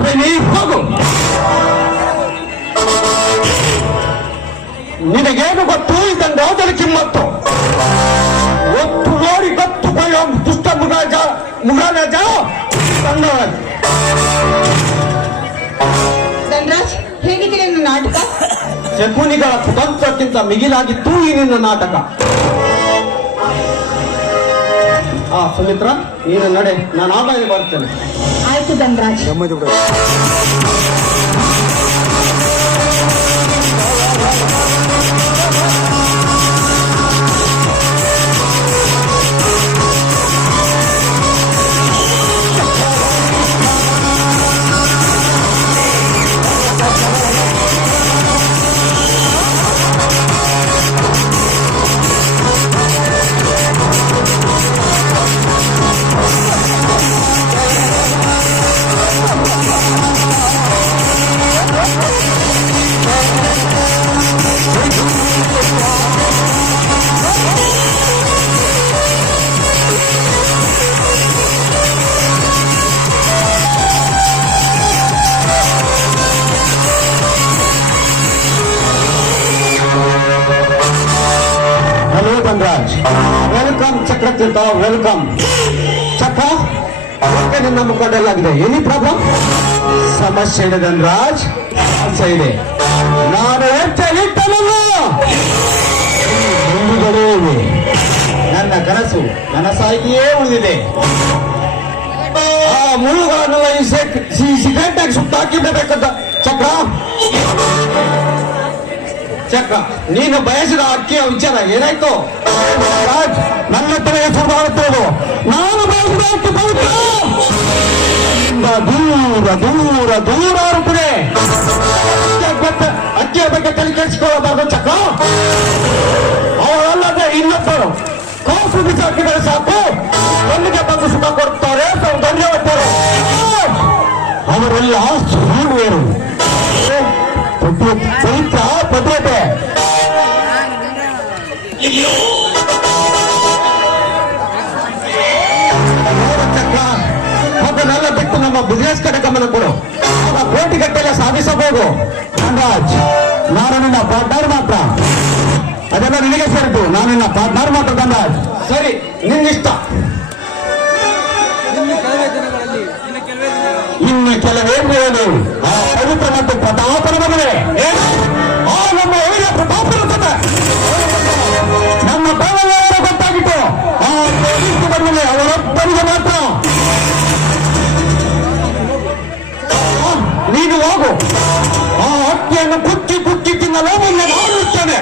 ಪ್ರೇಮಿ ಹೋಗು. ನಿನಗೇನು ಗೊತ್ತು ಇದನ್ನು ರಾಜರ ಕಿಮ್ಮತ್ತು? ಒತ್ತು ನೋಡಿ ಗತ್ತು ಬಯ ದುಷ್ಟ ಮುಗಾರಾಜ ಧನರಾಜ್, ಹೇಗಿದೆ ನಿನ್ನ ನಾಟಕ? ಶಕುನಿಗಳ ಕುತಂತ್ರಕ್ಕಿಂತ ಮಿಗಿಲಾಗಿತ್ತು ಈ ನಿನ್ನ ನಾಟಕ. ಸುಮಿತ್ರ, ನೀನು ನಡೆ, ನಾನು ಆಮೇಲೆ ಬರ್ತೇನೆ. ಆಯ್ತು Dhanraj. Dhanraj, welcome Chakratirtha, welcome. Chakra okay, ನಿನ್ನ ಮುಖಂಡಲ್ಲಾಗಿದೆ. Any problem? ಸಮಸ್ಯೆ ಇದೆ ಧನರಾಜ್, ಸಮಸ್ಯೆ ಇದೆ. ನಾನು ನನ್ನ ಕನಸು ಕನಸಾಗಿಯೇ ಉಳಿದಿದೆ. ಆ ಮುಳ್ಳುಗಳನ್ನೆಲ್ಲ ಈ ಸಿಗರೇಟ್ ಆಗಿ ಸುತ್ತಾಕಿಬಿಡಬೇಕಂತ. ಚಕ್ರ ಚಕ್ರ, ನೀನು ಬಯಸಿದ ಅಕ್ಕಿಯ ವಿಚಾರ ಏನಾಯ್ತು? ನನ್ನ ಹತ್ರ ಹೆಸರು ನಾನು ಬಯಸಿದ ಅಕ್ಕಿ ಪವಿತ್ರ ದೂರ ದೂರ ದೂರ ಇರುತ್ತದೆ. ಅಕ್ಕಿಯ ಬಗ್ಗೆ ತಲೆ ಕೆಡಿಸಿಕೊಳ್ಳಬಾರದು ಚಕ್ರ. ಅವರಲ್ಲದೆ ಇನ್ನೊಬ್ಬರು ಕಾಸು ಬಿಸಾಕಿದರೆ ಸಾಕು, ಕಣ್ಣಿಗೆ ಬಂದು ಸುಖ ಕೊಡುತ್ತಾರೆ, ಸೌಂದರ್ಯವಂತರು. ಅವರೆಲ್ಲ ಸುಳ್ಳುವರು. ಪವಿತ್ರ ಭದ್ರತೆ. ಚಕ್ರ, ಅದನ್ನೆಲ್ಲ ಬಿಟ್ಟು ನಮ್ಮ ಬಿಸಿನೆಸ್ ಕಡೆ ಗಮನ ಕೊಡು. ಕೋಟಿಗಟ್ಟೆಲ್ಲ ಸಾಧಿಸಬಹುದು. ಧನರಾಜ್, ನಾನು ನಿನ್ನ ಪಾರ್ಟ್ನರ್ ಮಾತ್ರ. ಅದೆಲ್ಲ ನಿನಗೆ ಸೇರಿತು. ನಾನು ನಿನ್ನ ಪಾರ್ಟ್ನರ್ ಮಾತ್ರ ಧನರಾಜ್. ಸರಿ, ನಿನ್ನಿಷ್ಟ. ಇನ್ನು ಕೆಲವೇ ದಿನಗಳು ಆ ಪವಿತ್ರ ಮತ್ತು ಪ್ರತಾಪನ ಮದುವೆ. ಆ ನಮ್ಮ ಒಳ್ಳೆಯ ಪ್ರತಾಪನ ಜೊತೆ ನಮ್ಮ ಬೇರೆಯವರು ಗೊತ್ತಾಗಿತ್ತು. ಆ ಮದುವೆ ಅವರೊಬ್ಬರಿಗೆ ಮಾತ್ರ. ನೀನು ಹೋಗು, ಆ ಅಕ್ಕಿಯನ್ನು ಕುಕ್ಕಿ ಕುಕ್ಕಿ ತಿನ್ನಲು ನಿನ್ನೆ ನಾನು ಇರ್ತೇನೆ.